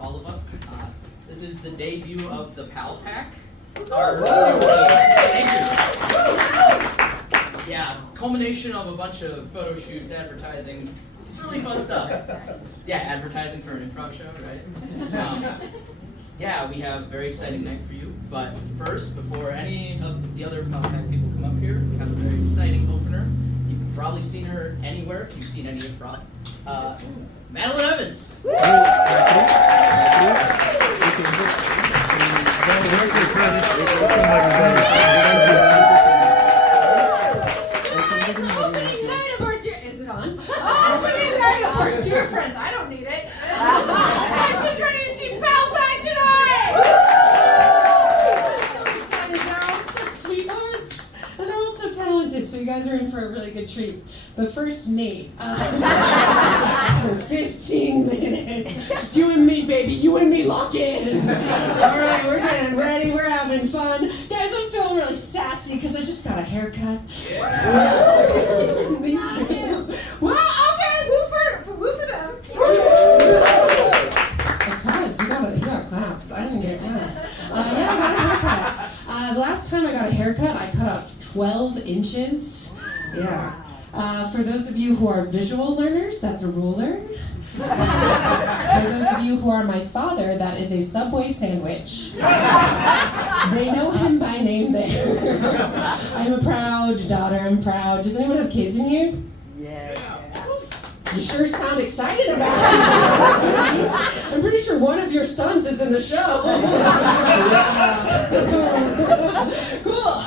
all of us. This is the debut of the Pal Pack. Thank you. Yeah, culmination of a bunch of photo shoots, advertising. It's really fun stuff. Yeah, advertising for an improv show, right? Yeah, we have a very exciting night for you. But first, before any of the other Pal Pack people come up here, we have a very exciting opener. You've probably seen her anywhere if you've seen any improv. Madeline Evans. Opening night of our is it on? Opening night of our cheer friends. I don't need it. I'm just ready to see Pal Pack tonight. I'm so excited. They're all such sweethearts, and they're all so talented. So you guys are in for a really good treat. But first, me. For 15 minutes. Just you and me, baby. You and me, lock in. All right, we're getting ready. We're having fun. Guys, I'm feeling really sassy because I just got a haircut. Thank you. Well, okay, woo for them. Guys, you got claps. I didn't get claps. Yeah, I got a haircut. The last time I got a haircut, I cut off 12 inches. Yeah. For those of you who are visual learners, that's a ruler. For those of you who are my father, that is a Subway sandwich. They know him by name there. I'm a proud daughter, I'm proud. Does anyone have kids in here? Yes. You sure sound excited about it. I'm pretty sure one of your sons is in the show. Cool.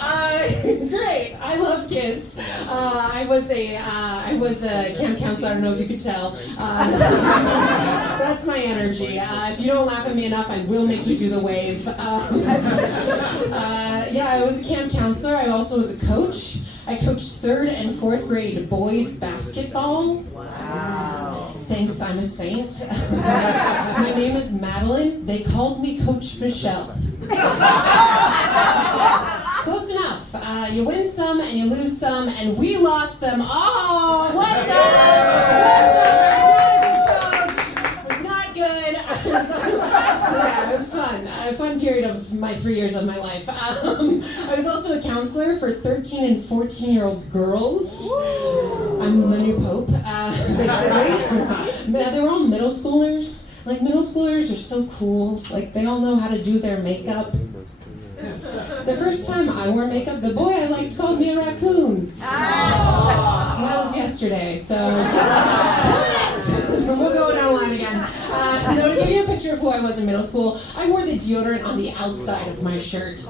Great. I love kids. I was a camp counselor. I don't know if you could tell. That's my energy. If you don't laugh at me enough, I will make you do the wave. Yeah, I was a camp counselor. I also was a coach. I coached 3rd and 4th grade boys basketball. Wow. Thanks, I'm a saint. My name is Madeline. They called me Coach Michelle. Close enough. You win some and you lose some, and we lost them all. What's up? What's up? It's not good. Yeah, it was fun. A fun period of my 3 years of my life. I was also a counselor for 13 and 14-year-old girls. I'm the new pope, basically. They were all middle schoolers. Like, middle schoolers are so cool. Like, they all know how to do their makeup. The first time I wore makeup, the boy I liked called me a raccoon. That was yesterday, so we'll go down the line again. Now, to give you a picture of who I was in middle school, I wore the deodorant on the outside of my shirt.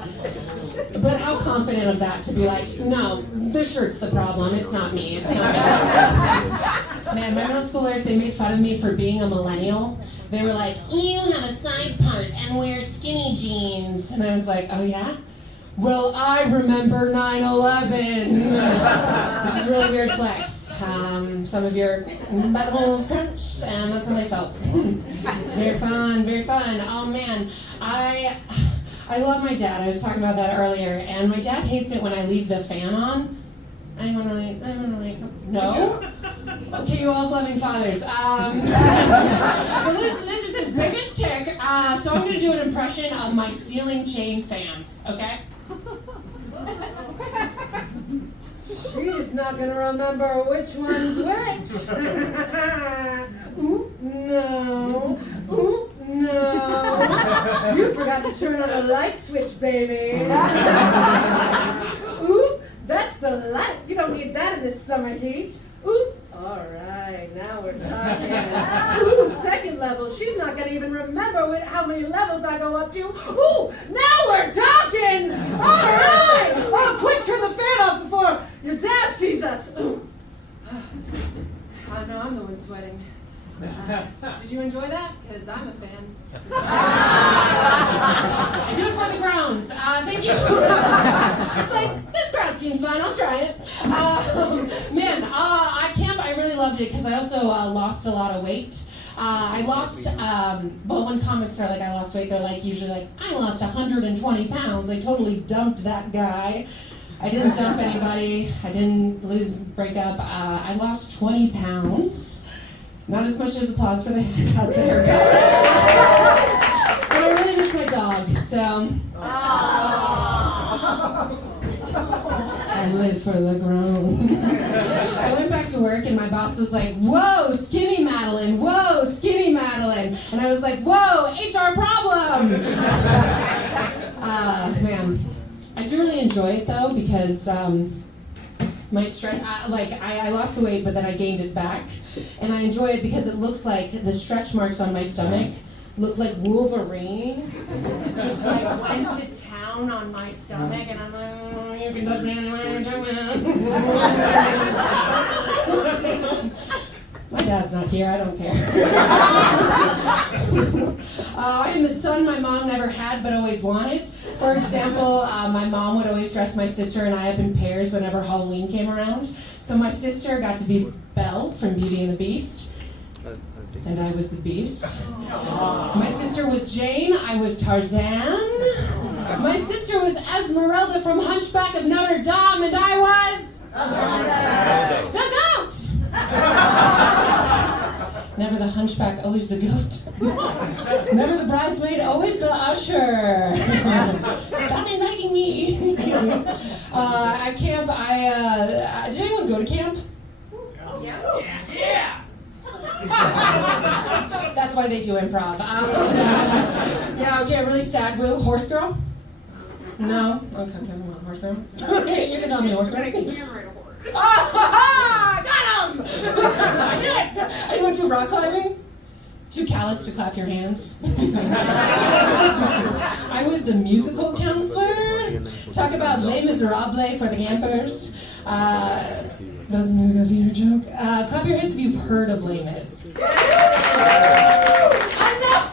But how confident of that to be like, no, the shirt's the problem, it's not me, it's not me. Man, my middle schoolers, they made fun of me for being a millennial. They were like, you have a side part and wear skinny jeans. And I was like, oh yeah? Well, I remember 9/11. Which is a really weird flex. Some of your buttholes crunched, and that's how they felt. Very fun, very fun. Oh man, I love my dad. I was talking about that earlier, and my dad hates it when I leave the fan on. Anyone really? No? Okay, you all have loving fathers. Well, this is his biggest tick, so I'm going to do an impression of my ceiling chain fans, okay? She is not going to remember which one's which. Ooh, no. Ooh, no. You forgot to turn on the light switch, baby. Ooh, that's the light. You don't need that in this summer heat. Ooh, all right, now we're talking. Ooh, second level. She's not going to even remember how many levels I go up to. Ooh, now we're talking. All right. Oh, quick, turn the fan off before your dad sees us. Ooh. I know I'm the one sweating. Did you enjoy that? Because I'm a fan. I do it for the groans. Thank you. It's like, this crowd seems fine. I'll try it. Man, I really loved it because I also lost a lot of weight. I lost, but when comics are like, I lost weight, they're like, usually like, I lost 120 pounds. I totally dumped that guy. I didn't dump anybody. I didn't break up. I lost 20 pounds. Not as much as applause for the haircut. for the grown. I went back to work and my boss was like, whoa, skinny Madeline, whoa, skinny Madeline. And I was like, whoa, HR problem. Man, I do really enjoy it though because my stretch, I lost the weight, but then I gained it back. And I enjoy it because it looks like the stretch marks on my stomach look like Wolverine. Just like went to town on my stomach, and I'm like, you can touch me anywhere, My dad's not here, I don't care. I am the son my mom never had but always wanted. For example, my mom would always dress my sister and I up in pairs whenever Halloween came around. So my sister got to be Belle from Beauty and the Beast, and I was the Beast. My sister was Jane, I was Tarzan. My sister was Esmeralda from Hunchback of Notre Dame, and I was the goat. Never the hunchback, always the goat. Never the bridesmaid, always the usher. Stop inviting me. At camp, did anyone go to camp? Yeah. That's why they do improv. Yeah, okay, really sad. Horse girl? No? Okay, come on, horse girl. You can tell me horse girl. Ah, got him! I knew it! Anyone do rock climbing? Too callous to clap your hands. I was the musical counselor. Talk about Les Miserables for the campers. That was a musical theater joke. Clap your hands if you've heard of Les Mis. Enough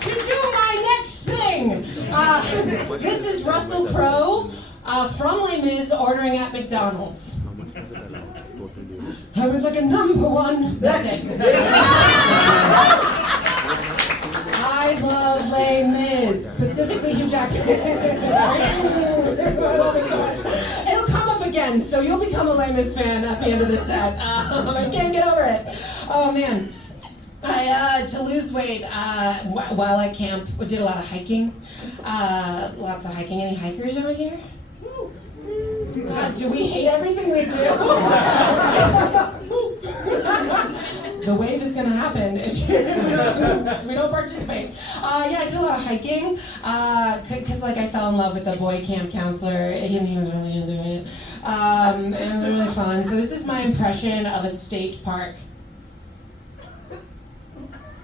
to do my next thing! This is Russell Crowe from Les Mis ordering at McDonald's. I was like a number one. That's it. I love Les Mis, specifically Hugh Jackman. I love it so much. It'll come up again, so you'll become a Les Mis fan at the end of this set. I can't get over it. Oh man. To lose weight while at camp, we did a lot of hiking. Lots of hiking. Any hikers over here? God, do we hate everything we do? The wave is going to happen if we don't participate. Yeah, I did a lot of hiking because I fell in love with the boy camp counselor. He was really into it. It was really fun. So this is my impression of a state park.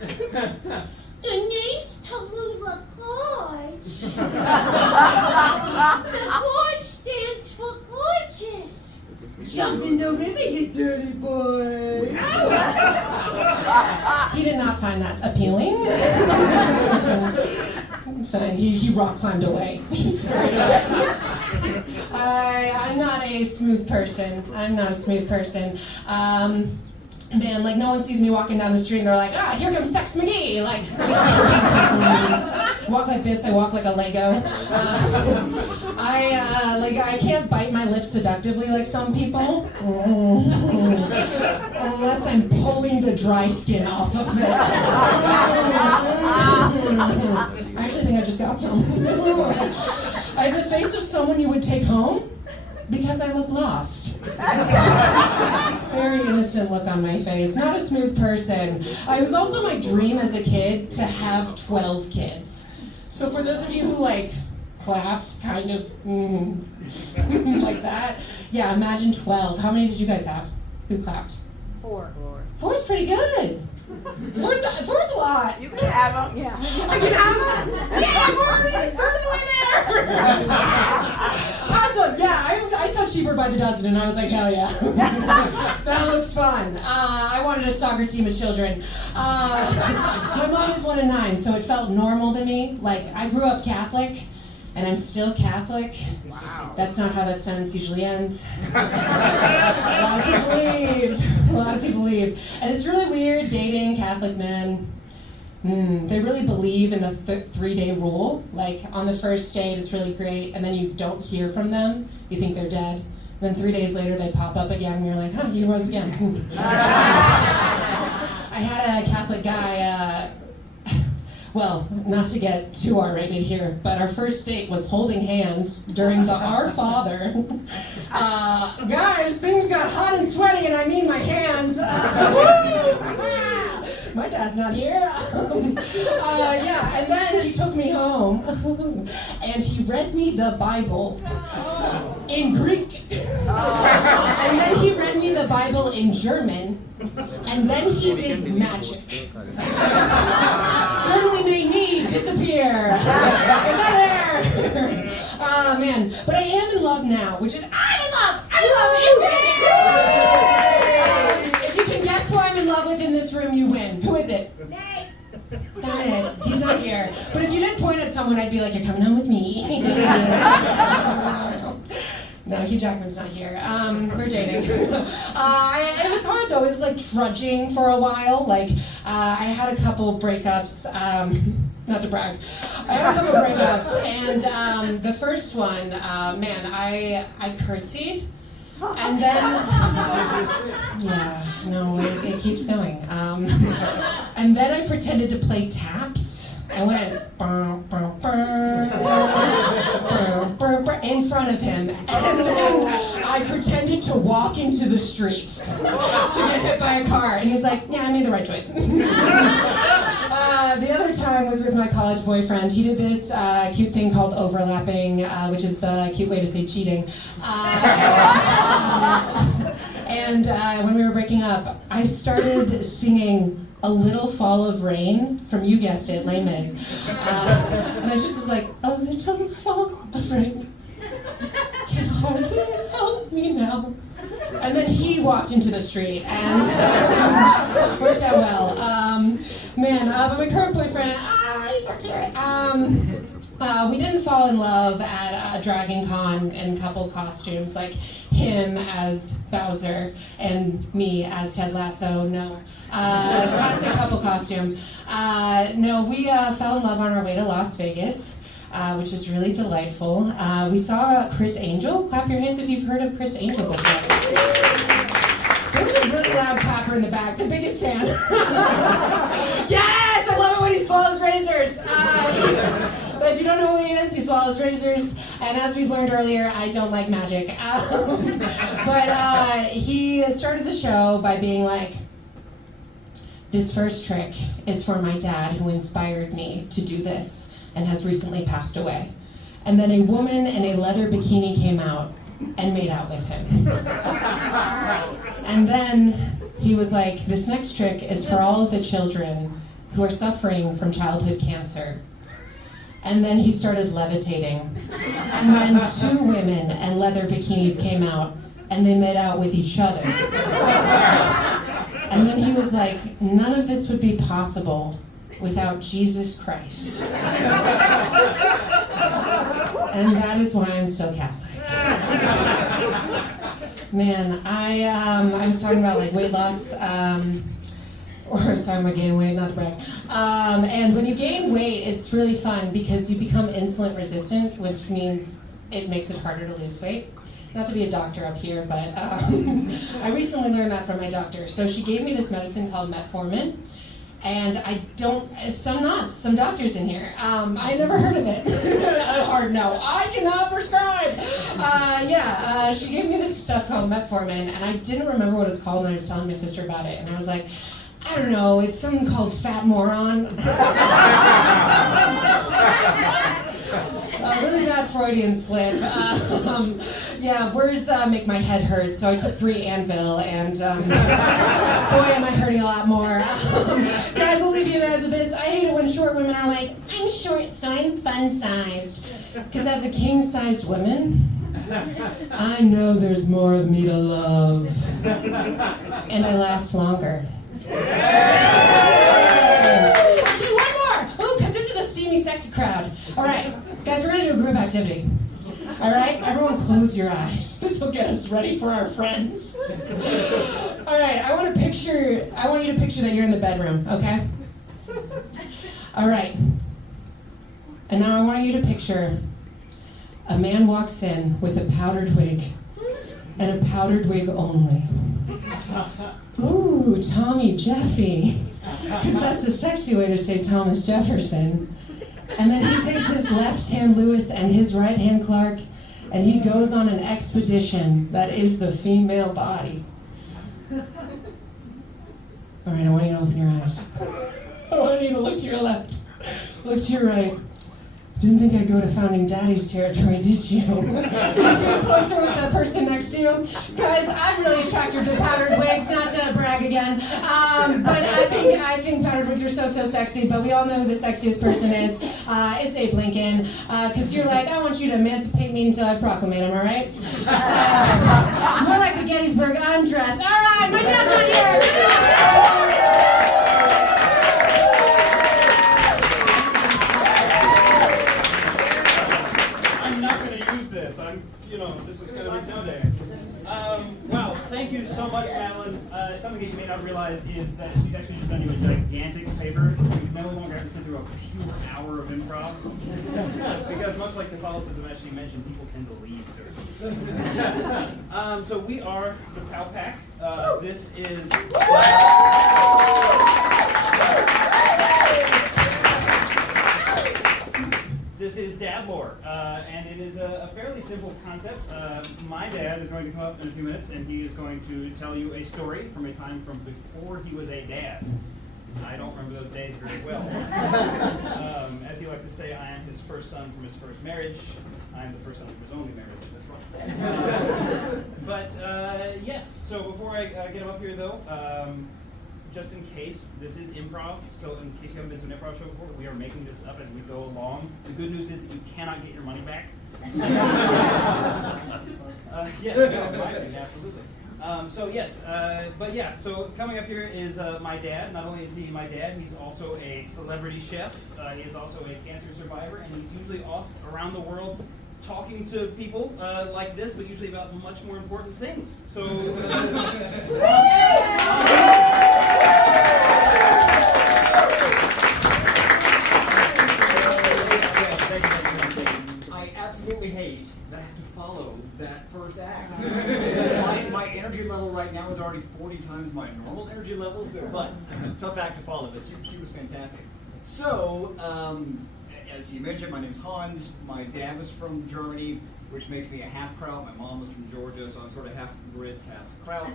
The name's Tallulah Gorge. The gorge stands for gorgeous. Jump in the river, you dirty boy. He did not find that appealing. So he rock climbed away. I'm not a smooth person. Man, no one sees me walking down the street and they're like, here comes Sex McGee. Walk like this, I walk like a Lego. I can't bite my lips seductively like some people. Unless I'm pulling the dry skin off of it. I actually think I just got some. I have the face of someone you would take home because I look lost. Very innocent look on my face. Not a smooth person. It was also my dream as a kid to have 12 kids. So for those of you who clapped, kind of like that, yeah, imagine 12. How many did you guys have? Who clapped? 4. 4's pretty good. Four's a lot. You can have them. Yeah. I can have them? Yeah, we're already a third of the way there. Awesome. Yeah, I saw Cheaper by the Dozen and I was like, hell yeah. That looks fun. I wanted a soccer team of children. My mom is 1 of 9, so it felt normal to me. I grew up Catholic. And I'm still Catholic. Wow. That's not how that sentence usually ends. A lot of people leave. And it's really weird dating Catholic men. They really believe in the 3-day rule. On the first date, it's really great, and then you don't hear from them. You think they're dead. And then 3 days later, they pop up again, and you're like, he rose again. I had a Catholic guy. Well, not to get too R-rated here, but our first date was holding hands during the Our Father. Guys, things got hot and sweaty, and I mean my hands. My dad's not here. Yeah, and then he took me home, and he read me the Bible in Greek. And then he read me the Bible in German, and then he did magic. Certainly made me disappear. Is that there? Man, but I am in love now, which is I'm in love. If you can guess who I'm in love with in this room, you win. Who is it? Darn it, he's not here. But if you didn't point at someone, I'd be like, you're coming home with me. No, Hugh Jackman's not here. We're dating. It was hard though. It was like trudging for a while. Like I had a couple breakups. Not to brag. I had a couple breakups, and the first one, man, I curtsied, and then yeah, no, it keeps going. And then I pretended to play taps. I went in front of him, and then I pretended to walk into the street to get hit by a car, and he was like, yeah, I made the right choice. The other time was with my college boyfriend. He did this cute thing called overlapping, which is the cute way to say cheating. And when we were breaking up, I started singing A Little Fall of Rain from, you guessed it, Les Mis. And I just was like, a little fall of rain can hardly help me now. And then he walked into the street, and so worked out well. But my current boyfriend, he's so cute. We didn't fall in love at a Dragon Con in couple costumes, like him as Bowser and me as Ted Lasso. No, classic couple costume. No, we fell in love on our way to Las Vegas. Which is really delightful. We saw Chris Angel. Clap your hands if you've heard of Chris Angel before. There was a really loud clapper in the back, the biggest fan. Yes, I love it when he swallows razors. But if you don't know who he is, he swallows razors. And as we learned earlier, I don't like magic. But he started the show by being like, this first trick is for my dad who inspired me to do this and has recently passed away. And then a woman in a leather bikini came out and made out with him. And then he was like, this next trick is for all of the children who are suffering from childhood cancer. And then he started levitating. And then two women in leather bikinis came out and they made out with each other. And then he was like, none of this would be possible without Jesus Christ. And that is why I'm still Catholic. Man, I was talking about like weight loss, or sorry, I'm gaining weight, not to brag. And when you gain weight, it's really fun because you become insulin resistant, which means it makes it harder to lose weight. Not to be a doctor up here, but I recently learned that from my doctor. So she gave me this medicine called metformin. And some doctors in here, I never heard of it. A hard no, I cannot prescribe. She gave me this stuff called metformin, and I didn't remember what it's called, and I was telling my sister about it, and I was like, I don't know, it's something called fat moron. Really bad Freudian slip. Words make my head hurt, so I took 3 Anvil, and boy, am I hurting a lot more. Guys, I'll leave you guys with this. I hate it when short women are like, I'm short, so I'm fun-sized. Because as a king-sized woman, I know there's more of me to love. And I last longer. Actually, one more! Ooh, because this is a steamy, sexy crowd. All right, guys, we're gonna do a group activity. All right, everyone close your eyes. This will get us ready for our friends. All right, I want you to picture that you're in the bedroom, okay? All right. And now I want you to picture a man walks in with a powdered wig, and a powdered wig only. Ooh, Tommy Jeffy. Because that's the sexy way to say Thomas Jefferson. And then he takes his left hand Lewis and his right hand Clark, and he goes on an expedition that is the female body. All right, I want you to open your eyes. I want you to look to your left, look to your right. Didn't think I'd go to Founding Daddy's territory, did you? Do you feel closer with the person next to you? Guys, I'm really attracted to powdered wigs, not to brag again. But I think powdered wigs are so sexy, but we all know who the sexiest person is. It's Abe Lincoln. Because you're like, I want you to emancipate me until I proclamate him, all right? More like the Gettysburg undress. All right, my dad's on here. This is going to be toe day. Wow, thank you so much, Madeline. Something that you may not realize is that she's actually just done you a gigantic favor. You no longer have to sit through a pure hour of improv. Because much like Catholicism actually mentioned, people tend to leave during. So we are the Pow Pack. This is... This is dad lore, and it is a fairly simple concept. My dad is going to come up in a few minutes, and he is going to tell you a story from a time from before he was a dad. I don't remember those days very well. As he liked to say, I am his first son from his first marriage. I am the first son from his only marriage. That's right. Yes, so before I get him up here, though, just in case, this is improv, so in case you haven't been to an improv show before, we are making this up as we go along. The good news is that you cannot get your money back. Yes, absolutely. So coming up here is my dad. Not only is he my dad, he's also a celebrity chef. He is also a cancer survivor, and he's usually off around the world talking to people like this, but usually about much more important things. So, I absolutely hate that I have to follow that first act. my energy level right now is already 40 times my normal energy levels, but tough act to follow, but she was fantastic. So, as you mentioned, my name's Hans. My dad was from Germany, which makes me a half Kraut. My mom was from Georgia, so I'm sort of half Brits, half Kraut.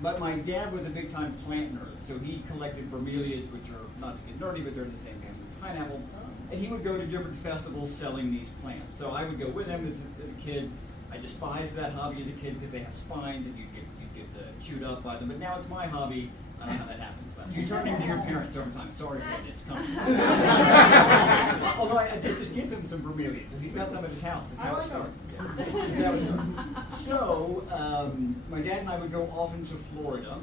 But my dad was a big-time plant nerd, so he collected bromeliads, which are, not to get nerdy, but they're in the same family as pineapple. And he would go to different festivals selling these plants. So I would go with him as a kid. I despised that hobby as a kid because they have spines and you get chewed up by them. But now it's my hobby. I don't know how that happens. But you turn into your parents over time. Sorry, Fred, it's coming. Although I did just give him some bromeliads, so he's got some at his house. That's how it started. That's how it started. So my dad and I would go often to Florida,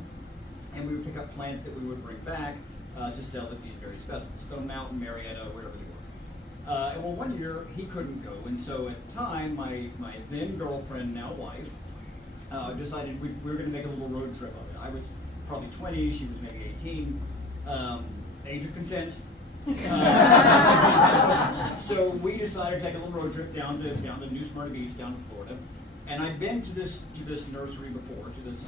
and we would pick up plants that we would bring back to sell at these various festivals. Stone Mountain, Marietta, wherever they were. And well, one year he couldn't go, and so at the time, my then girlfriend, now wife, decided we were going to make a little road trip of it. I was probably 20, she was maybe 18, age of consent. So we decided to take a little road trip down to New Smyrna Beach, down to Florida. And I'd been to this nursery before, to this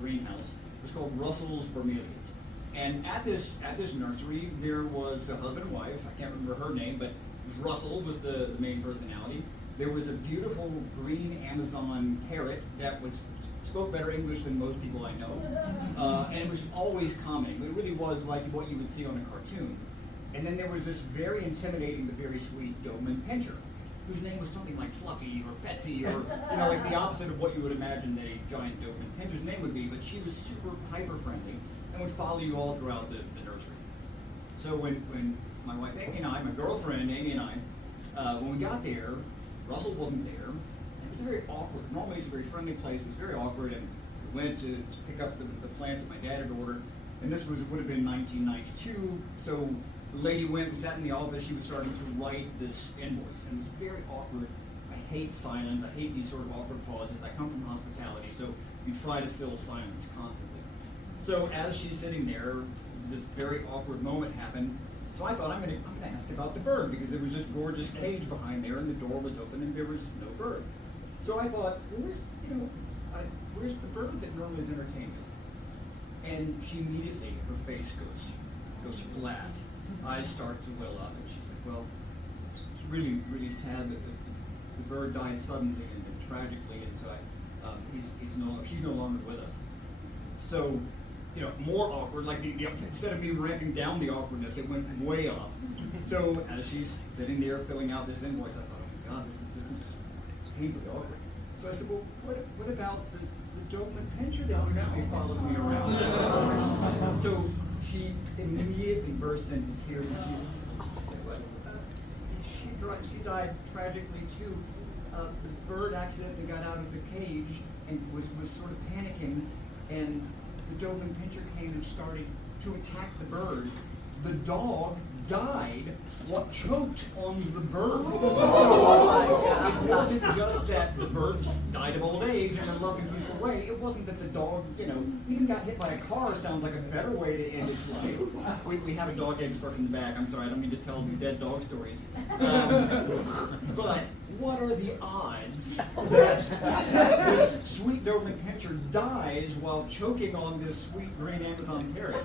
greenhouse. It was called Russell's Bromeliads. And at this nursery, there was a husband and wife. I can't remember her name, but Russell was the main personality. There was a beautiful green Amazon parrot that spoke better English than most people I know, and it was always calming. It really was like what you would see on a cartoon. And then there was this very intimidating but very sweet Doberman Pinscher, whose name was something like Fluffy or Betsy or like the opposite of what you would imagine that a giant Doberman Pinscher's name would be. But she was super hyper friendly and would follow you all throughout the nursery. So when my wife Amy and I, my girlfriend Amy and I, when we got there, Russell wasn't there. It was very awkward. Normally it's a very friendly place, but it was very awkward, and we went to pick up the plants that my dad had ordered, and this would have been 1992, so the lady went, we sat in the office, she was starting to write this invoice, and it was very awkward. I hate silence, I hate these sort of awkward pauses. I come from hospitality, so you try to fill silence constantly. So as she's sitting there, this very awkward moment happened. So I thought I'm gonna ask about the bird, because there was this gorgeous cage behind there and the door was open and there was no bird. So I thought, well, where's the bird that normally is entertaining us? And she immediately, her face goes flat. Eyes start to well up, and she's like, well, it's really, really sad that the bird died suddenly and tragically, and so she's no longer with us. So, more awkward, like instead of me ramping down the awkwardness, it went way up. So as she's sitting there filling out this invoice, I thought, oh my God, this is painfully awkward. So I said, well, what about the Doberman Pinscher that usually follows me around? So she immediately bursts into tears, and she died tragically too. The bird accidentally got out of the cage and was sort of panicking, and the Doberman Pinscher came and started to attack the bird. The dog died, choked on the bird. It wasn't just that the bird died of old age in a loving, peaceful way. It wasn't that the dog, even got hit by a car. Sounds like a better way to end its life. We have a dog expert in the back. I'm sorry, I don't mean to tell you dead dog stories. But what are the odds that this sweet Doberman Pinscher dies while choking on this sweet green Amazon parrot?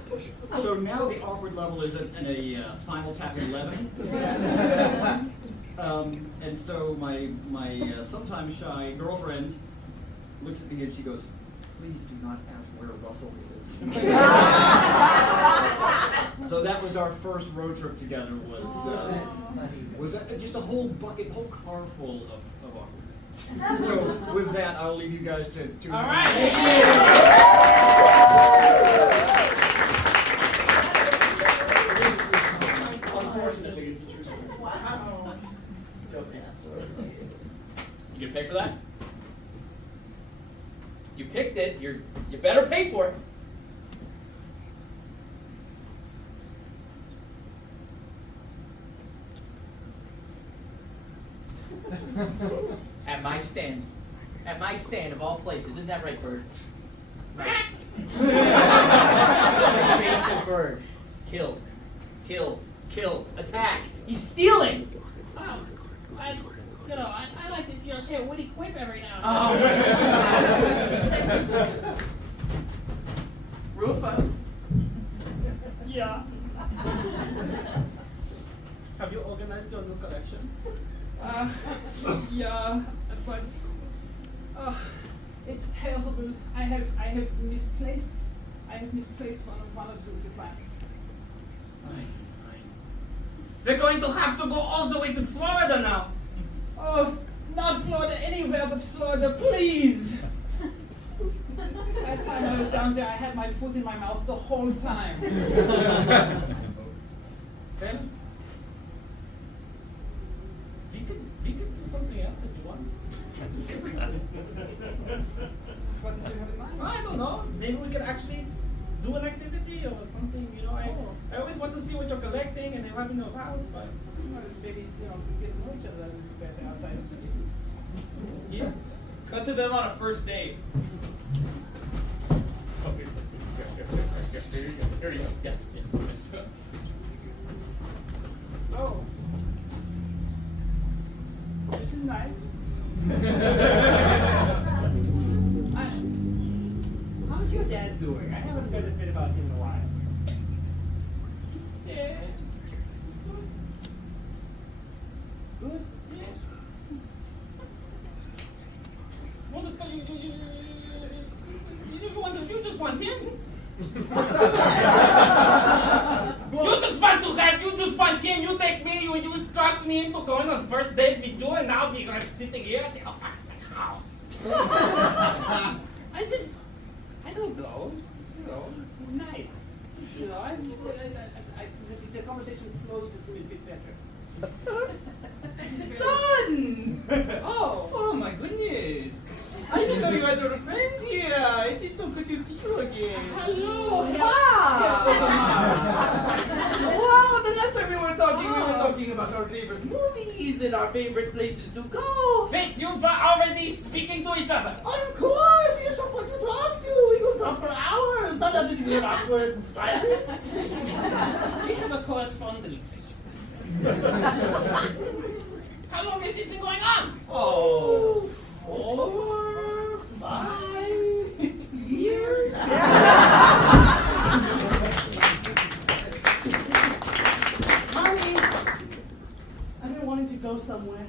So now the awkward level is in a Spinal Tap 11. And so my sometimes shy girlfriend looks at me and she goes, please do not ask where Russell is. So that was our first road trip together, was just a whole car full of awkwardness. So with that, I'll leave you guys to All right. Thank you. Unfortunately, it's a true story. Wow. You gonna pay for that? You picked it. You better pay for it. At my stand. At my stand of all places. Isn't that right, Bird? Faithful bird. Kill. Kill. Kill. Attack. He's stealing. I like to, say a witty quip every now and then. Oh. Rueffert, Yeah. have you organized your new collection? Yeah, but it's terrible. I have misplaced one of the plants. We're going to have to go all the way to Florida now. Oh, not Florida anywhere but Florida, please. Last time I was down there, I had my foot in my mouth the whole time. Then we could do something else if you want. What did you have in mind? I don't know. Maybe we could actually do an activity or something. I always want to see what you're collecting, and you have enough house, but Maybe, get to know each other better outside of spaces. yes. Go to them on a first date. Here you go. Yes. So, this is nice. How's your dad doing? I haven't heard a bit about him in a while. He's good. Yes. Well, you just want him. You just want him. You take me. You talk me into going on first date with you, and now we're sitting here at the Upback's house. I don't know. It's nice. The conversation flows with me a bit better. Son! Oh my goodness! I didn't know you had a friend here. It is so good to see you again. Hello. Wow! The last time we were talking about our favorite movies and our favorite places to go. Wait, you've already speaking to each other? Of course! You're so fun to talk to. We could talk for hours. Not that we're awkward silence. We have a correspondence. How long has this been going on? Oh, 4, 5 years. go somewhere.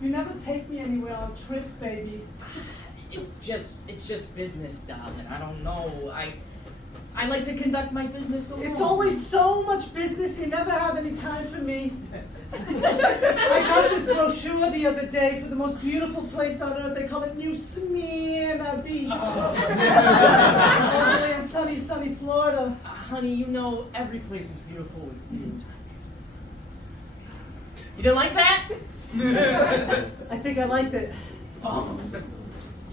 You never take me anywhere on trips, baby. It's just business, darling. I don't know. I like to conduct my business alone. It's always so much business, you never have any time for me. I got this brochure the other day for the most beautiful place on earth. They call it New Smyrna Beach. All the way in sunny Florida. Honey, you know every place is beautiful with you. You didn't like that? I think I liked it. Oh.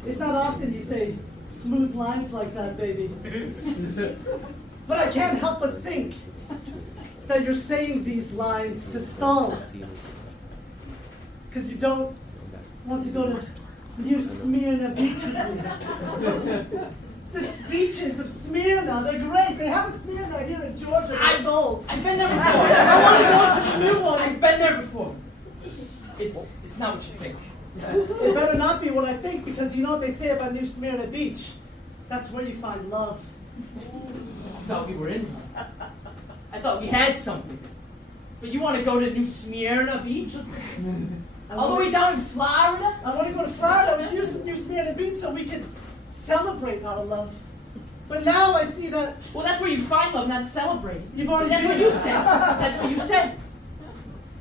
It's not often you say smooth lines like that, baby. But I can't help but think that you're saying these lines to stall. Because you don't want to go to New Smyrna Beach with me. The speeches of Smyrna, they're great. They have a Smyrna here in Georgia, but it's old. I've been there before. I want to go to the new one. I've been there before. It's not what you think. It better not be what I think, because you know what they say about New Smyrna Beach. That's where you find love. I thought we were in love. I thought we had something. But you want to go to New Smyrna Beach? All the way down in Florida? I want to go to Florida with New Smyrna Beach so we can celebrate our love. But now I see that... Well, that's where you find love, not celebrate. You've already That's been what you there. said. That's what you said.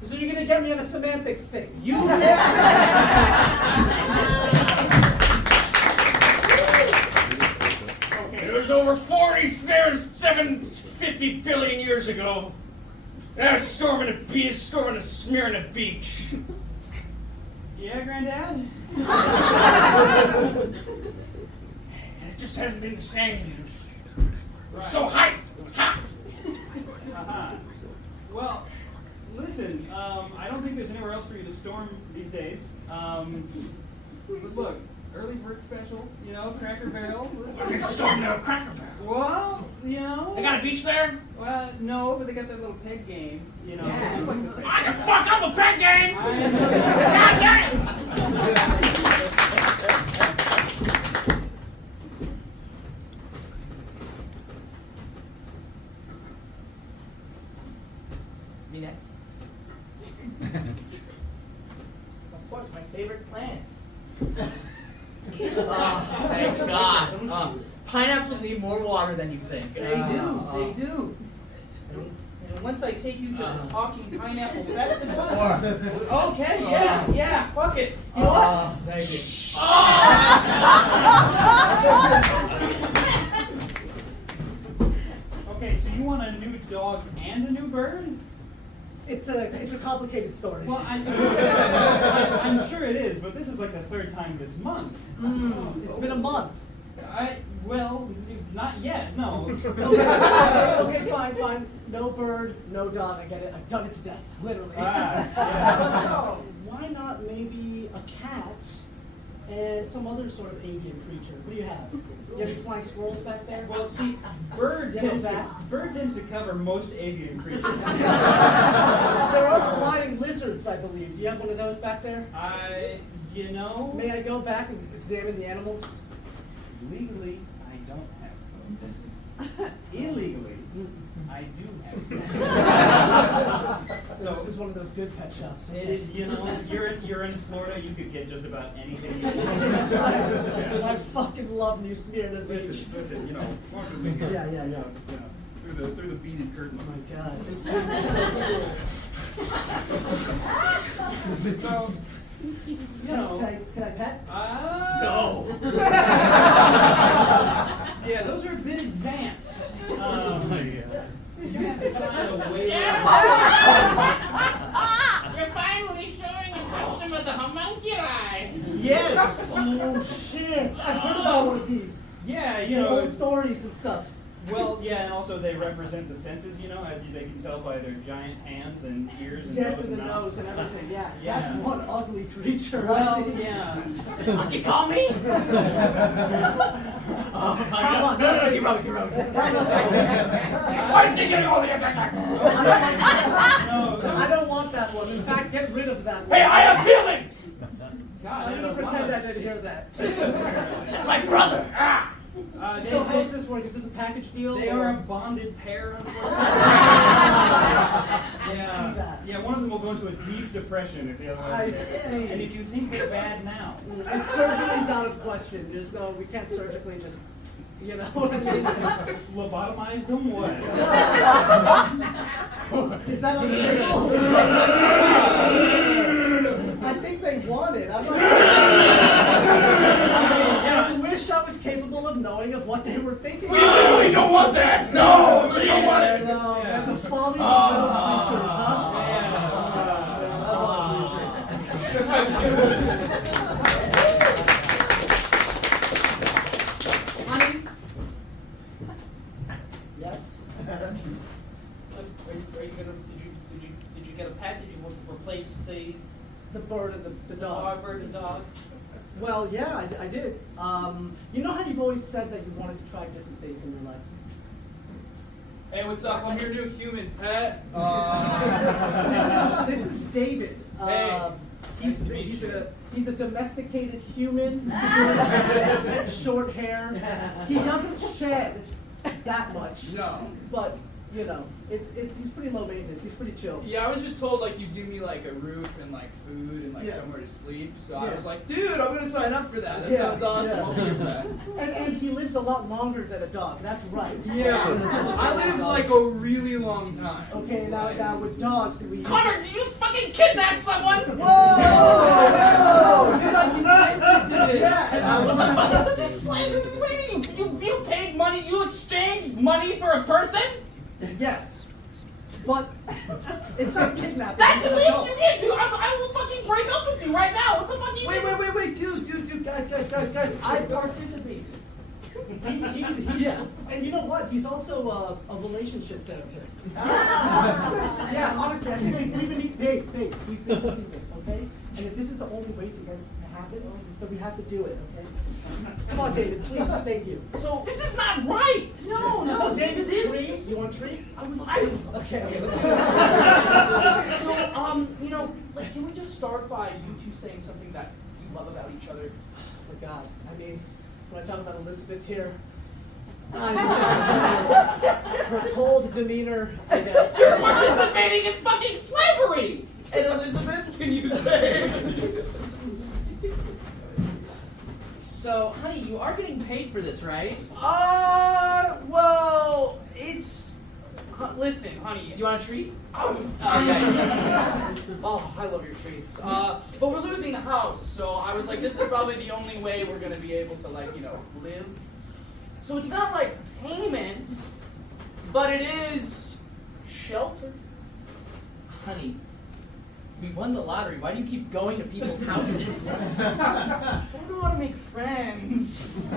So you're going to get me on a semantics thing. You It was over 50 billion years ago. And I was storming a Smyrna Beach. Yeah, Granddad? And it just hasn't been the same. It was so hot. It was hot. Uh-huh. Well, listen, I don't think there's anywhere else for you to storm these days. But look, early bird special, you know, Cracker Barrel. We're going to storm the Cracker Barrel. Well, you know. They got a beach there? Well, no, but they got that little peg game, you know. I can fuck up a peg game! I know. God damn! Me next. Of course, my favorite plant. Oh, thank God. Pineapples need more water than you think. They do. And once I take you to the Talking Pineapple Festival. Okay, yeah, fuck it. You know what? Thank you. Okay, so you want a new dog and a new bird? It's a complicated story. Well, I'm sure it is, but this is like the third time this month. It's been a month. Well, not yet, no. Okay, fine. No bird, no dog. I get it. I've done it to death, literally. Yeah. But why not maybe a cat and some other sort of avian creature? What do you have? You have any flying squirrels back there? Well, see, bird Yeah, tends that. to cover most avian creatures. There are flying lizards, I believe. Do you have one of those back there? You know, May I go back and examine the animals? legally, I don't have them. Illegally, I do have them. So this is one of those good pet shops. You know, you're in Florida, you could get just about anything you want. I fucking love New Smyrna Beach. Listen, you know, walking with me. Yeah. Through the beaded curtain. Oh my God. This place is so cool. So, you know. Can I pet? No. Yeah, those are a bit advanced. You have to sign a waiver. You're finally showing a custom of the homunculi. Yes. Oh shit! I've heard about one of these. Yeah, you The know. old stories and stuff. Well, yeah, and also they represent the senses, you know, as they can tell by their giant hands and ears and Yes, nose and the mouth. nose and everything. Yeah. Yeah. That's one ugly creature. Well, right? yeah. What'd you call me? Oh my Come on, God. no, Keep rolling. Why is he getting all the attention? I don't want that one. In fact, get rid of that one. Hey, I have feelings! God, I'm gonna pretend I didn't hear that. That's my brother. Ah. So how does this work? Is this a package deal? They or- are a bonded pair, unfortunately. I see Yeah. that. that. Yeah, one of them will go into a deep depression if the other one I is see. And if you think they're bad now. And surgery's out of question. There's no, we can't surgically just, you know what I mean? Lobotomize them? What? Is that on the table? I think they want it. I'm not I wish I was capable of knowing of what they were thinking. We literally don't want that! No! We don't want it! No, and the follies of little creatures, huh? Honey, Yes? Are you gonna, did you get a pet? Did you replace the The bird and the dog. bird and dog? Well, yeah, I did. You know how you've always said that you wanted to try different things in your life? Hey, what's up? I'm your new human pet. This is David. Hey. He's a domesticated human, short hair. He doesn't shed that much. No. But you know, he's pretty low maintenance. He's pretty chill. Yeah, I was just told like you'd give me like a roof and like food and like Yeah. somewhere to sleep. So I Yeah. was like, dude, I'm gonna sign up for that. That Yeah, sounds awesome. yeah. I'll be your pet. And he lives a lot longer than a dog. That's right. Yeah, I live like a really long time. Okay, now with dogs, we. Connor, did you fucking kidnap someone? Whoa! Dude, I consented to this. Yeah. What the fuck is this slave? This is what do you mean? You paid money, you exchanged money for a person? Yes, but it's not kidnapping. That's it's an illegal. adult. You can't do. I will fucking break up with you right now. What the fuck are you Wait, doing? dude, guys, I participated. Yeah, and you know what? He's also a relationship therapist. Yeah, honestly, I think we've been doing this, okay? And if this is the only way to get it to happen, then we have to do it, okay? Come on, David, please, thank you. So this is not right. No, David, treat. You want a treat? Okay, let's do So you know, like, can we just start by you two saying something that you love about each other? Oh my God, I mean, when I talk about Elizabeth here, her cold demeanor, I guess. You're participating in fucking slavery. And Elizabeth, can you say? so honey, you are getting paid for this, right? Well, it's. Listen, honey. You want a treat? Oh, yeah. Oh, I love your treats. But we're losing the house, so I was like, this is probably the only way we're gonna be able to, like, you know, live. So it's not like payments, but it is shelter. Honey, we won the lottery. Why do you keep going to people's houses? I don't know how to make friends.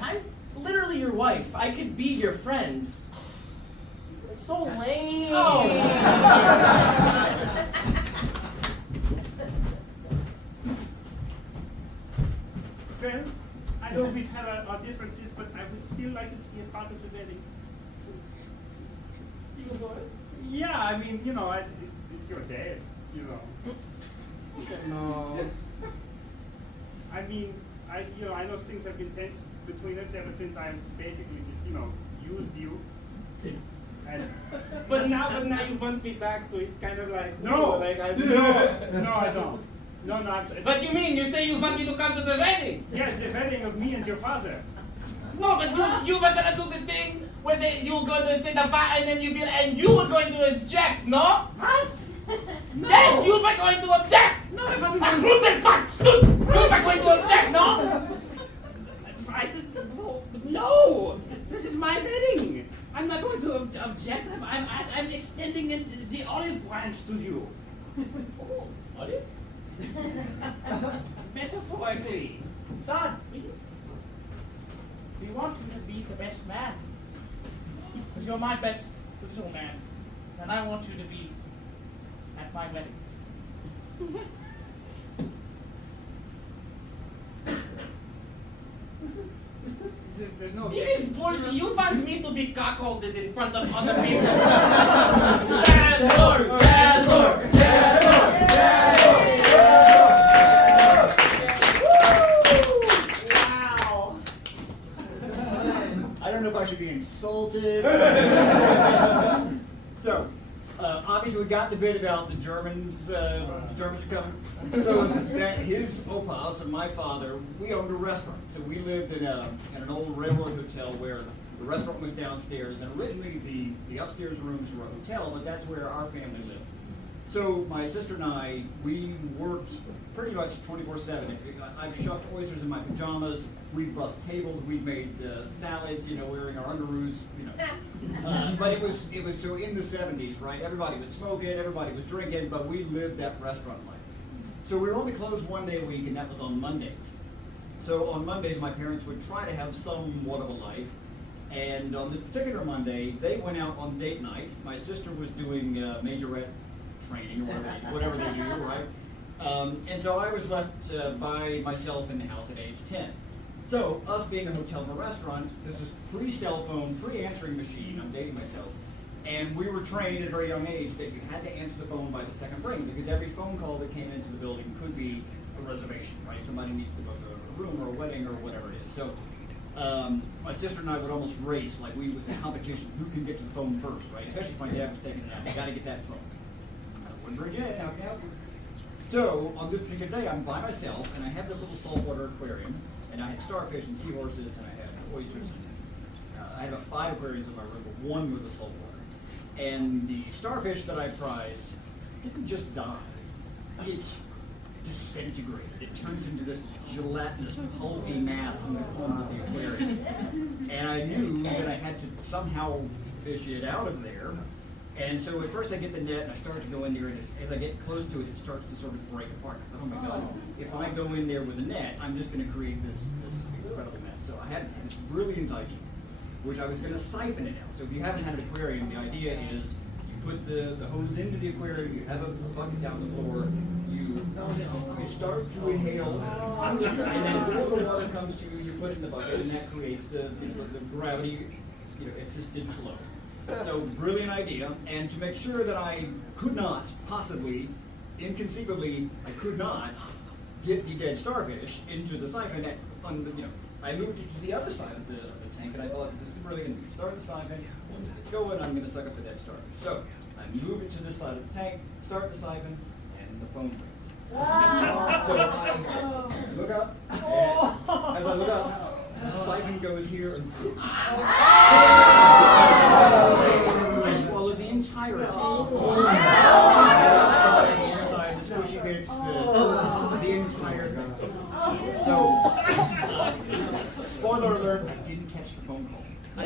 I'm literally your wife. I could be your friend. It's so lame. Oh. Well, I know we've had our differences, but I would still like it to be a part of the wedding. You can do it. Yeah, I mean, you know, it's your dad, you know. No. I mean, I know things have been tense between us ever since I basically just, used you. And But now you want me back, so it's kind of like no, like I no, I don't. No, I'm sorry. But you mean, you say you want me to come to the wedding? Yes, the wedding of me and your father. No, but you were gonna do the thing where you were going to say the va and then you were going to object, no? Us? No. Yes, you were going to object! No, I wasn't Ach, going nun den Fax! You were going to object, no? No, this is my wedding. I'm not going to object. I'm extending the olive branch to you. Oh, olive? Metaphorically. Son, we want you to be the best man. Because you're my best little man. And I want you to be at my wedding. There's no This is bullshit. You want me to be cuckolded in front of other people. Landlord! Landlord! Wow. I don't know if I should be insulted. So, obviously. obviously we got the bit about the Germans are coming. So that his opas and my father, we owned a restaurant. So we lived in an old railroad hotel where the restaurant was downstairs, and originally the upstairs rooms were a hotel, but that's where our family lived. So my sister and I, we worked pretty much 24/7. I've shoved oysters in my pajamas. We bussed tables. We made salads. Wearing our underoos. But it was so in the 70s, right? Everybody was smoking. Everybody was drinking. But we lived that restaurant life. So we were only closed one day a week, and that was on Mondays. So on Mondays, my parents would try to have somewhat of a life. And on this particular Monday, they went out on date night. My sister was doing majorette training or whatever they do, right? And so I was left by myself in the house at age 10. So us being a hotel and a restaurant, this is pre-cell phone, pre-answering machine, I'm dating myself, and we were trained at a very young age that you had to answer the phone by the second ring because every phone call that came into the building could be a reservation, right? Somebody needs to go to a room or a wedding or whatever it is. So my sister and I would almost race, like we would competition, who can get to the phone first, right? Especially if my dad was taking it out, you gotta get that phone. Virginia, how can I help you? So on this particular day, I'm by myself, and I have this little saltwater aquarium, and I had starfish and seahorses, and I had oysters. I had about 5 aquariums in my room, but one was a saltwater. And the starfish that I prized didn't just die; it disintegrated. It turned into this gelatinous, pulpy mass in the corner of the aquarium. And I knew that I had to somehow fish it out of there. And so at first I get the net and I start to go in there, and as I get close to it, it starts to sort of break apart. Oh my God, if I go in there with a net, I'm just going to create this incredible mess. So I had this brilliant idea, which I was going to siphon it out. So if you haven't had an aquarium, the idea is you put the hose into the aquarium, you have a bucket down the floor, you start to inhale, and then before the water comes to you, you put it in the bucket, and that creates the gravity assisted flow. So, brilliant idea, and to make sure that I could not, possibly, inconceivably, I could not get the dead starfish into the siphon, I moved it to the other side of the tank, and I thought, this is brilliant, start the siphon, once it's going, I'm going to suck up the dead starfish. So, I move it to this side of the tank, start the siphon, and the phone rings. So, I look up, and as I look up, the siphon goes here, and I swallow the entirety. Inside the squishy bits, the entire thing. So, spoiler alert, I didn't catch the phone call. I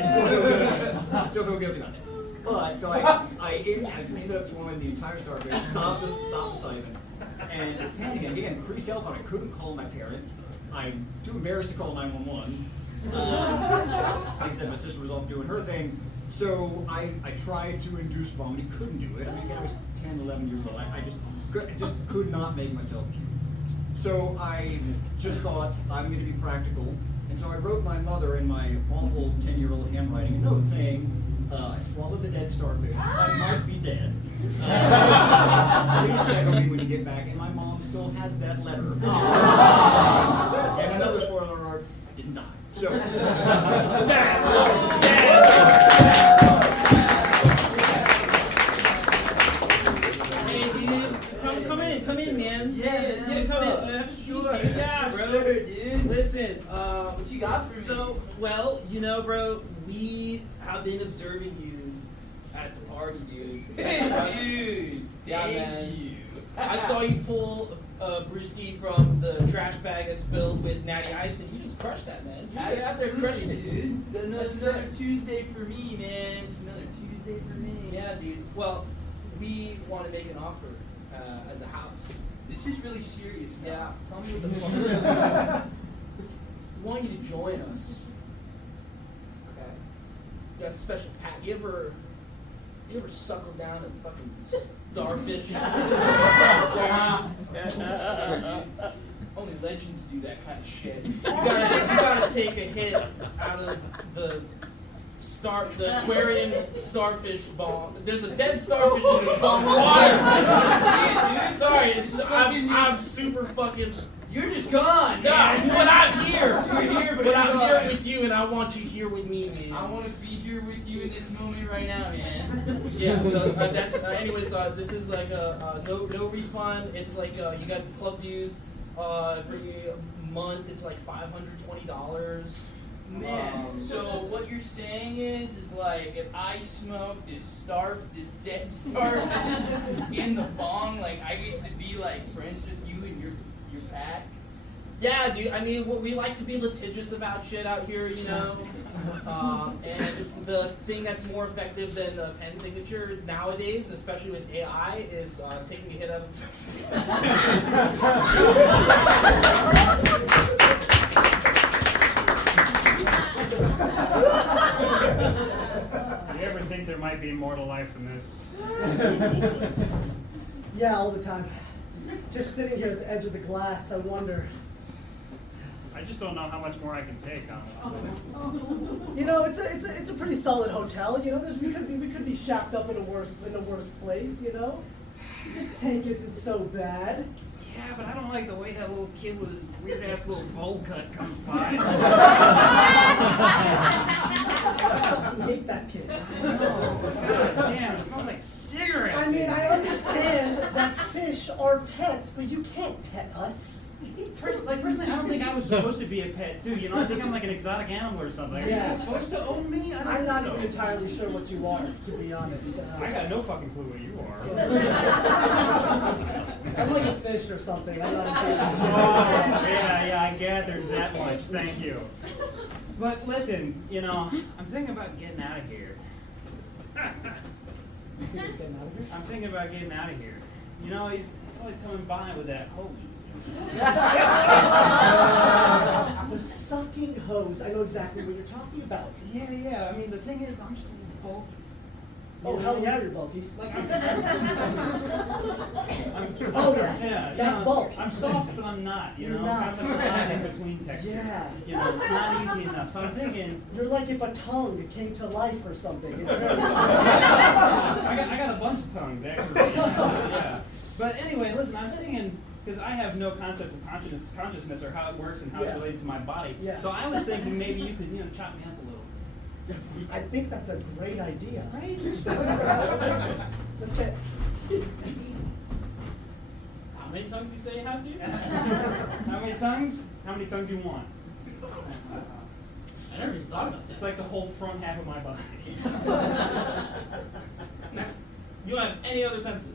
still feel guilty about that. But, so I ended up swallowing the entire starfish, stop the siphon, and panicking again, pre-cell phone, I couldn't call my parents. I'm too embarrassed to call 911. Like I said, my sister was off doing her thing. So I tried to induce vomiting, couldn't do it. I mean, again, I was 10, 11 years old. I just could not make myself puke. So I just thought, I'm going to be practical. And so I wrote my mother in my awful 10-year-old handwriting a note saying, I swallowed the dead starfish. I might be dead. Please check on me when you get back. And my mom still has that letter. And another spoiler alert, I didn't die. So, Hey, dude, come in, man. Yeah, come in. Sure. Yeah, bro. Sure, dude. Listen, What you got for me? so, well, bro, we have been observing you at the party, dude. Dude, Yeah, thank man. you. I saw you pull a brewski from the trash bag that's filled with natty ice, and you just crushed that, man. You just out there crushing it, dude. That's another Tuesday for me, man. Just another Tuesday for me. Yeah, dude. Well, we want to make an offer as a house. This is really serious. Now. Yeah, tell me what the fuck. We want you to join us. Okay. You got a special pack. You ever suckle down a fucking starfish? Only legends do that kind of shit. You gotta take a hit out of the aquarium starfish bomb. There's a dead starfish in the bomb water. See it, dude? Sorry, I'm super fucking You're just gone. No, man. but I'm here. You're here, but I'm you're here gone. with you, and I want you here with me, man. I want to be here with you in this moment right now, man. Yeah, so that's anyways. This is like no refund. It's like you got the club dues every month. It's like $520. Man, so what you're saying is like if I smoke this dead starfish in the bong, like I get to be like friends with you and your pack. Yeah, dude. I mean, we like to be litigious about shit out here, you know. And the thing that's more effective than the pen signature nowadays, especially with AI, is taking a hit of. Do you ever think there might be immortal life in this? Yeah, all the time. Just sitting here at the edge of the glass, I wonder. I just don't know how much more I can take, honestly. You know, it's a pretty solid hotel. You know, we could be shacked up in a worse place. You know, this tank isn't so bad. Yeah, but I don't like the way that little kid with his weird ass little bowl cut comes by. I hate that kid. God damn, it smells like cigarettes. I mean, I understand that fish are pets, but you can't pet us. Like, personally, I don't think I was supposed to be a pet, too. You know, I think I'm like an exotic animal or something. Are Yeah. you supposed to own me? I don't I'm think not so. even entirely sure what you are, to be honest. I got no fucking clue what you are. I'm like a fish or something. I'm not entirely Oh, sure. yeah, I gathered that much. Thank you. But listen, you know, I'm thinking about getting out of here. I'm thinking about getting out of here. You know, he's always coming by with that hose. The sucking hose. I know exactly what you're talking about. Yeah. I mean, the thing is, I'm just bulky. Oh, hell yeah, you're bulky. Like, Oh, yeah. That's you know, bulk. I'm soft, but I'm not. You You're know, not. kind of like a line in between texture. Yeah. You know, it's not easy enough. So I'm thinking. You're like if a tongue came to life or something. It's very I got a bunch of tongues actually. Yeah. But anyway, listen, I was thinking. Because I have no concept of consciousness or how it works and how it's related to my body. Yeah. So I was thinking maybe you could, chop me up a little. I think that's a great idea. Right? Let's get. How many tongues do you say you have, dude? How many tongues? How many tongues you want? I never even thought about that. It's like the whole front half of my body. You don't have any other senses?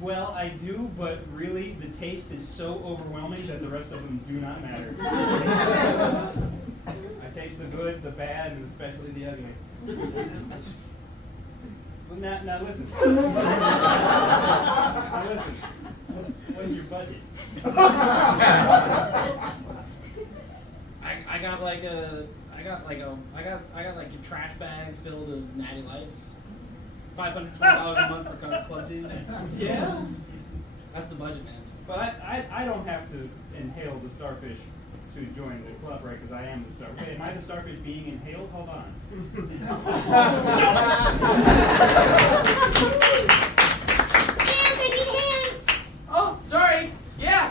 Well, I do, but really the taste is so overwhelming that the rest of them do not matter. I taste the good, the bad, and especially the ugly. Well, now listen. Now listen. What's your budget? I got like a trash bag filled of Natty Lights. $520 a month for club dues. Yeah? That's the budget, man. But I don't have to inhale the starfish to join the club, right? Because I am the starfish. Wait, am I the starfish being inhaled? Hold on. Hands, I need hands. Oh, sorry. Yeah.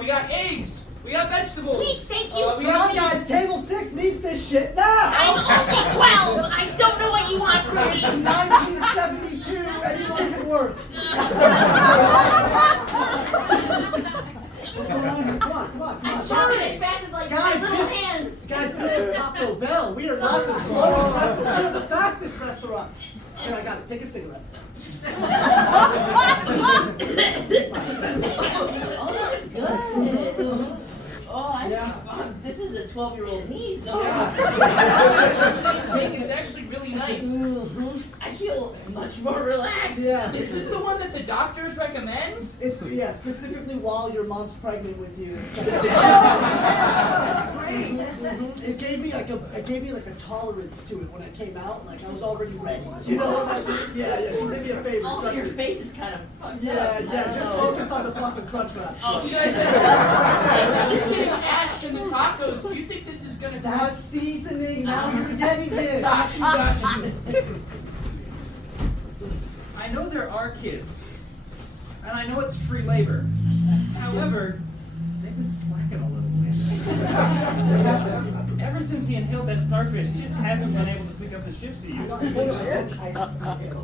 We got eggs. We got vegetables. Please, thank you. We Come got on, guys. meats. Table 6 needs this shit now. I'm only 12. I don't know what you want from It's me. 1972. Anyone can work. What's going on here? Come on. I'm sorry as fast as like my Guys, little this- hands. Guys, this is Taco Bell. We are not the slowest restaurant. We are the fastest restaurant. Here, I got it. Take a cigarette. Oh, this is good. Oh, Yeah. this is a 12-year-old needs. Oh. It's actually really nice. I feel much more relaxed. Yeah. Is this the one that the doctors recommend? It's specifically while your mom's pregnant with you. That's great. It gave me like a tolerance to it when I came out. Like I was already ready. You know what I mean? Yeah. She did me a favor. Also, trust your me. face is kind of fucked up. Yeah. Just focus on the fucking crunch wrap. Oh, You guys are getting ash in the tacos. Do you think this is gonna That's cause? seasoning. Now you're getting this. Got you. I know there are kids, and I know it's free labor. However, they been slacking a little lately. Ever since he inhaled that starfish, he just hasn't been able to pick up the shifts he used to. I stick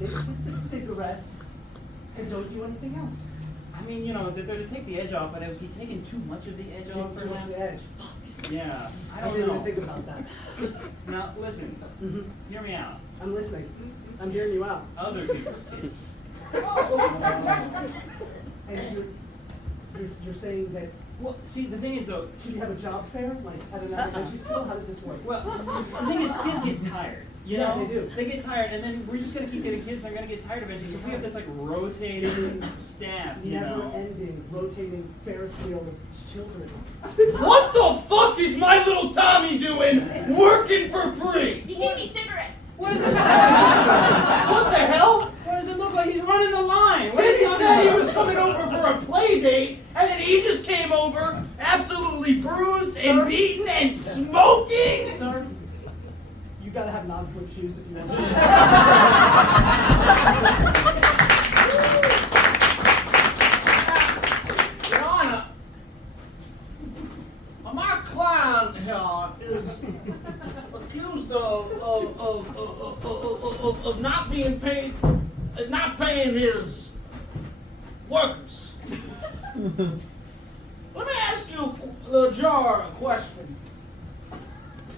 with the cigarettes and don't do anything else. I mean, you know, they're to take the edge off, but was he taking too much of the edge off? Too much of the edge. Fuck. Yeah, I I don't didn't know. even think about that. Now, listen, hear me out. I'm listening. I'm hearing you out. Other people's kids. And you're saying that, Well, see, the thing is, though, should you have a job fair, like at an elementary school? How does this work? well, the thing is, kids get tired. You Yeah, know? they do. They get tired, and then we're just going to keep getting kids, and they're going to get tired eventually. So if we have this, like, rotating staff, you Never know. ending, rotating Ferris wheel of children. What the fuck is my little Tommy doing working for free? He gave me cigarettes. What is it? What the hell? What does it look like? He's running the line. What are Timmy you talking said he about? was coming over for a play date, and then he just came over, absolutely bruised and beaten and smoking. Sir, you gotta have non-slip shoes if you want to. Your Honor, my client here is accused of not being paid, not paying his workers. Let me ask you, the jar, a question.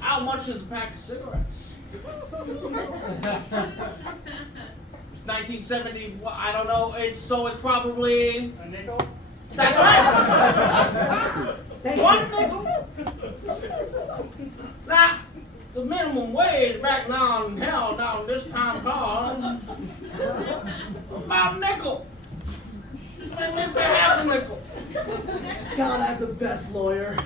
How much is a pack of cigarettes? 1970, I don't know. It's probably. A nickel? That's right. Thank One you. nickel. Now, the minimum wage back down in hell down this time called about a nickel. Maybe half a nickel. God, I have the best lawyer.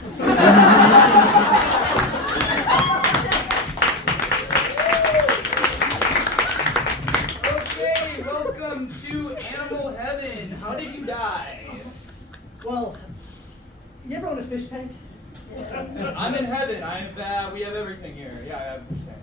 Okay, welcome to Animal Heaven. How did you die? Well, you ever own a fish tank? I'm in heaven. We have everything here. Yeah, I have fish tank.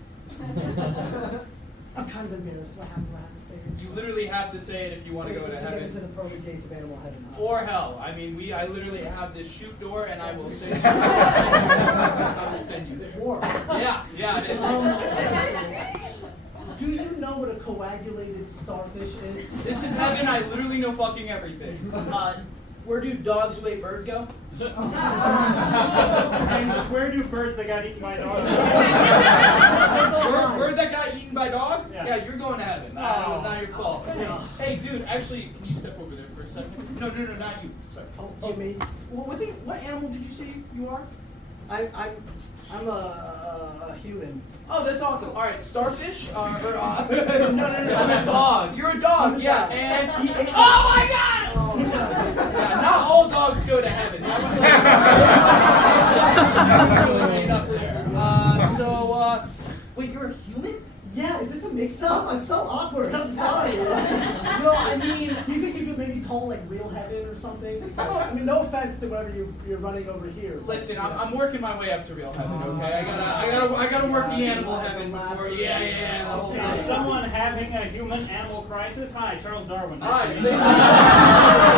I'm kind of embarrassed. What happened? I have to say it. You literally have to say it if you want to go to get into heaven the pearly gates of animal heaven. or hell. I mean, I literally have this chute door, and I will send you. I will send you It's there. warm. Yeah, it is. Do you know what a coagulated starfish is? This is heaven. I literally know fucking everything. Where do dogs who ate birds go? And where do birds that got eaten by dogs? Bird that got eaten by dog? Yeah. Yeah, you're going to heaven. That was not your fault. Oh. Hey, dude, actually, can you step over there for a second? No, not you. Sorry. Oh, me? What animal did you say you are? I'm a human. Oh, that's awesome. All right, starfish? No, I'm a dog. You're a dog, yeah. And oh my God! Yeah, not all dogs go to heaven. That was really made up there. Wait, you're a human? Yeah, is this a mix-up? I'm so awkward. I'm sorry. No, I mean, Do you think you could maybe call like real heaven or something? I mean, no offense to whatever you're running over here. Listen, I'm working my way up to real heaven. Okay, I gotta work the animal heaven before. Yeah. The whole Is thing. someone having a human-animal crisis? Hi, Charles Darwin. Nice Hi, to meet thank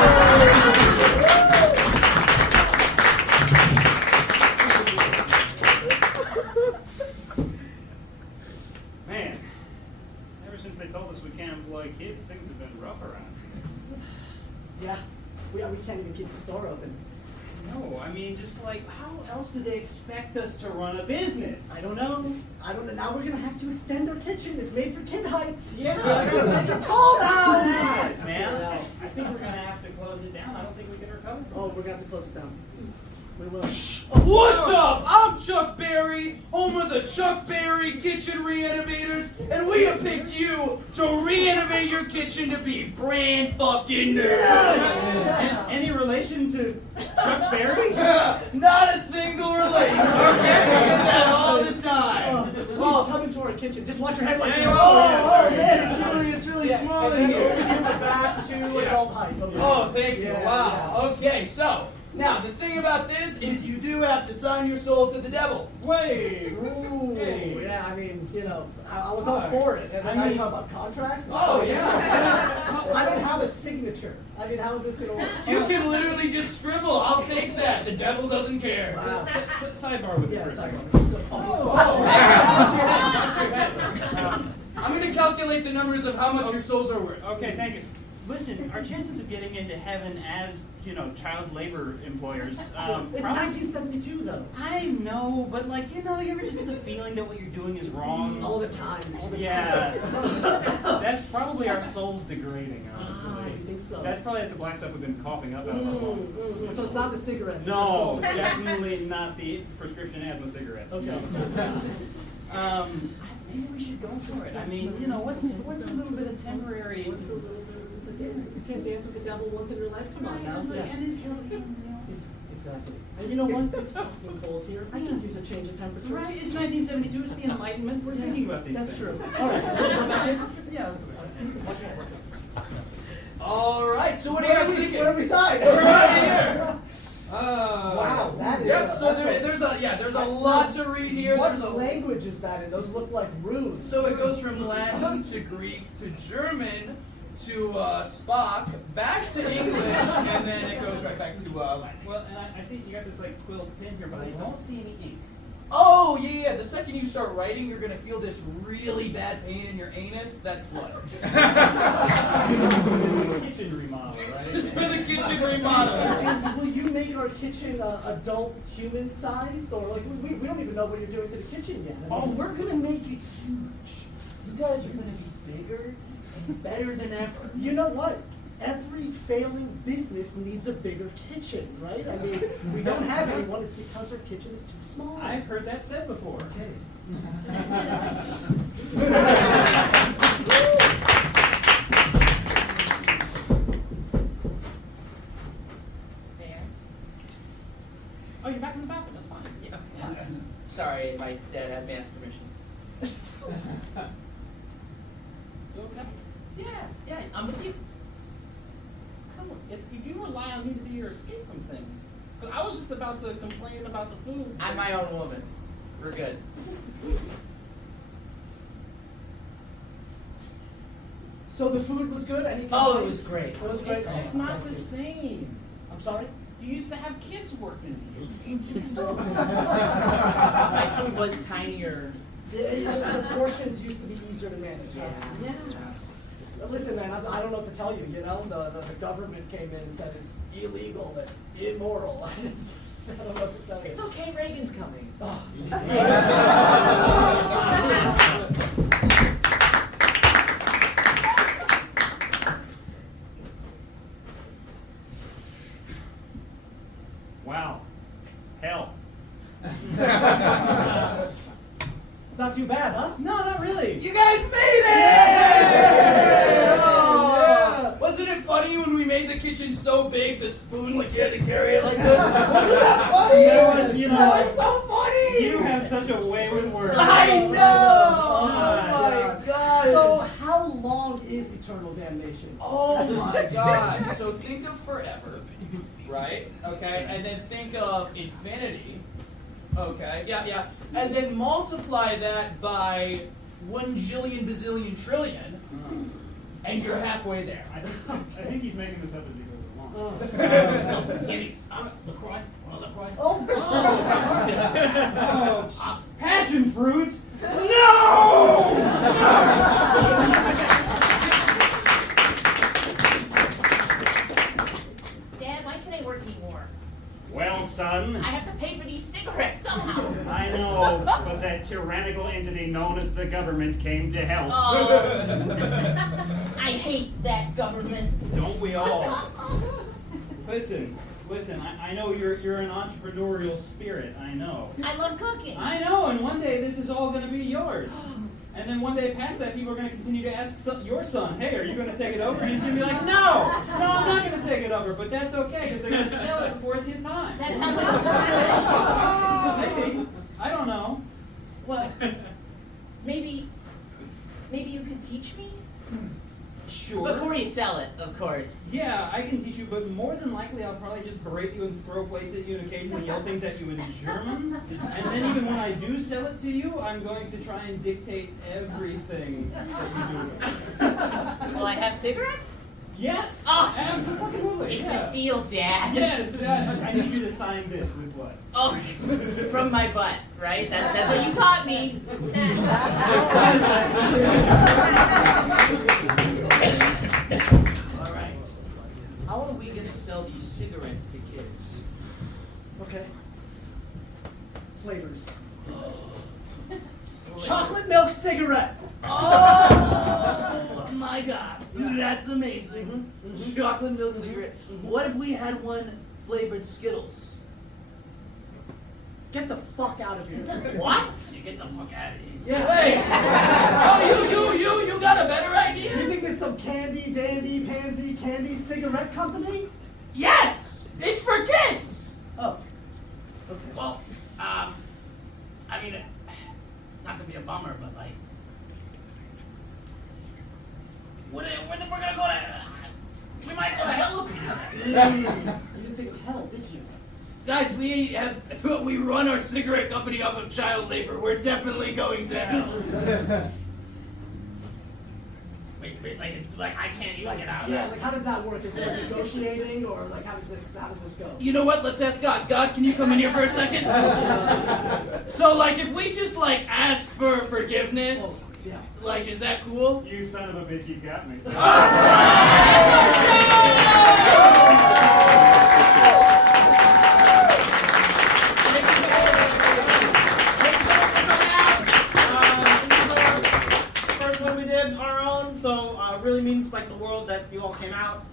Man, ever since they told us we can't employ kids, things have been rough around here. Yeah, we can't even keep the store open. No, I mean, just like, how else do they expect us to run a business? I don't know. Now we're gonna have to extend our kitchen. It's made for kid heights. Yeah. Make it tall now. Man, I think we're gonna have to close it down. I don't think we can recover. Oh, we're gonna have to close it down. We will. what's up? I'm Chuck Berry, home of the Chuck Berry Kitchen Reanimators, and we have picked you to reanimate your kitchen to be brand fucking new. Any relation to Chuck Berry? Not a single relation. Okay, we get that all the time. Please come into our kitchen. Just watch your head like Hey, you're Oh man, it's really small and in then here. we're back to adult height. Okay. Oh, thank you. Yeah, Wow. Okay, so Now, the thing about this is you do have to sign your soul to the devil. Wait. Ooh, Hey. yeah, I mean, I was all for it. And then I talk about contracts. Oh, yeah. I don't have a signature. I mean, how is this going to work? You can literally just scribble. I'll take that. The devil doesn't care. Wow. Sidebar with Yeah, you. sidebar. I'm going to calculate the numbers of how much your souls are worth. Okay, thank you. Listen, our chances of getting into heaven as, child labor employers, It's probably- 1972, though. I know, but you ever just get the feeling that what you're doing is wrong? All the time. Yeah. That's probably our souls degrading, honestly. I think so. That's probably the black stuff we've been coughing up out of our lungs. So it's not the cigarettes. It's the No, soul. definitely not the prescription asthma cigarettes. Okay. Maybe we should go for it. I mean, what's a little bit of temporary? What's a little bit of the devil? You can't dance with the devil once in your life. Come on now. And his Exactly. And you know what? It's fucking cold here. I can use a change of temperature. Right, it's 1972, it's the Enlightenment. We're thinking about these That's things. true. All right. Let's go back in. Yeah, let's go back. All right, so what do you guys think? Where are we signed? We're right here. Wow, that is. Yep, so there's a lot to read here. What There's a language is that in? Those look like runes. So it goes from Latin to Greek to German to Spock, back to English, and then it goes right back to Latin. Well, and I see you got this quill pen here, but I don't see any ink. Oh, yeah. The second you start writing, you're going to feel this really bad pain in your anus. That's blood. Kitchen remodel, right? Just for the kitchen remodel. And will you make our kitchen adult human sized? Or we don't even know what you're doing to the kitchen yet. Oh, we're going to make it huge. You guys are going to be bigger and better than ever. You know what? Every failing business needs a bigger kitchen, right? I mean, we don't have anyone. It's because our kitchen is too small. I've heard that said before. Oh, you're back in the bathroom. That's fine. Yeah. Sorry, my dad has me ask permission. You okay? Yeah, I'm with you. If you rely on me to be your escape from things, because I was just about to complain about the food. I'm my own woman. We're good. So the food was good? Any Oh, it complaints? was great. It was great. It's just not the same. I'm sorry? You used to have kids working here. My food was tinier. The portions used to be easier to manage. Yeah. Listen, man, I don't know what to tell you. The government came in and said it's illegal and immoral. I don't know what to tell you. It's okay, Reagan's coming. Oh. Wow. Hell. It's not too bad, huh? No, not really. You guys made it! Yeah. Wasn't it funny when we made the kitchen so big, the spoon, you had to carry it like this? Wasn't that funny? That was so funny! You have such a way with words. I know! Oh Oh my god! So how long is eternal damnation? Oh my god! So think of forever, right? Okay, and then think of infinity. Okay, yeah. And then multiply that by 1 jillion bazillion trillion, and you're halfway there. I think he's making this up as he goes along. Oh. Kitty, LaCroix, LaCroix. Oh. Oh, passion fruit? No! Dad, why can't I work anymore? Well, son, I have to pay for these cigarettes somehow. I know, but that tyrannical entity known as the government came to help. Oh, I hate that government. Don't we all? Listen, I know you're an entrepreneurial spirit, I know. I love cooking. I know, and one day this is all going to be yours. And then one day past that, people are going to continue to ask your son, hey, are you going to take it over? And he's going to be like, no, I'm not going to take it over. But that's okay, because they're going to sell it before it's his time. That sounds like a Maybe. I don't know. Well, maybe you could teach me Sure. before me sell it, of course. Yeah, I can teach you, but more than likely I'll probably just berate you and throw plates at you and occasionally yell things at you in German. And then even when I do sell it to you, I'm going to try and dictate everything that you do. Will I have cigarettes? Yes! Oh, absolutely! It's Yeah. a deal, Dad. Yes, I need you to sign this with what? Oh, from my butt, right? That's what you taught me. All right. How are we gonna sell these cigarettes to kids? Okay. Flavors. Chocolate milk cigarette. Oh my God, that's amazing. Chocolate milk cigarette. What if we had one flavored Skittles? Get the fuck out of here. What? You get the fuck out of here. Yeah. Hey! Oh, you got a better idea? You think there's some candy, dandy, pansy, candy cigarette company? Yes! It's for kids! Oh. Okay. Well, I mean, not to be a bummer, but like, we're gonna go to, we might go to hell. You didn't think of hell, did you? Guys, we run our cigarette company off of child labor. We're definitely going to hell. Wait, like I can't even get out of Yeah, that. like how does that work? Is it like negotiating or like how does this go? You know what? Let's ask God. God, can you come in here for a second? So, like, if we just like ask for forgiveness, Yeah. like, is that cool? You son of a bitch, you got me. First one we did our own, so really means like the world that you all came out.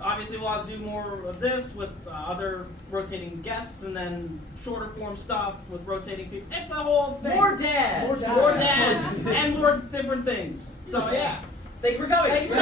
Obviously, we'll do more of this with other rotating guests, and then shorter form stuff with rotating people. It's the whole thing. More dads. More dads, and more different things. So yeah. Thank you for coming. Thank you.